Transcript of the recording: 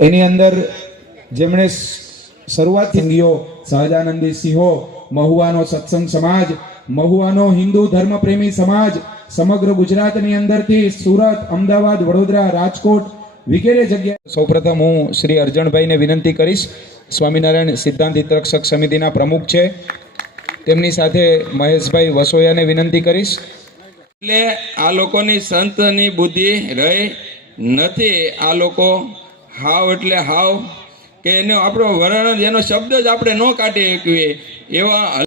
એની અંદર જેમણે શરૂઆત શરૂઆતથી સંઘીઓ સહજાનંદી સિંહો મહુવાનો સત્સંગ સમાજ મહુવાનો હિન્દુ ધર્મપ્રેમી સમાજ સમગ્ર ગુજરાતની અંદરથી સુરત અમદાવાદ વડોદરા રાજકોટ વગેરે જગ્યાએ સૌપ્રથમ હું શ્રી અર્જણભાઈને વિનંતી કરીશ. સ્વામિનારાયણ સિદ્ધાંત હિતરક્ષક સમિતિના પ્રમુખ છે. તેમની સાથે મહેશભાઈ વસોયાને વિનંતી કરીશ. એટલે આ લોકોની સંતની બુદ્ધિ રહી નથી. આ લોકો હાવ એટલે હાવ કે એનો આપણો વર્ણન, એનો શબ્દ જ આપણે ન કાઢી શકીએ. એવા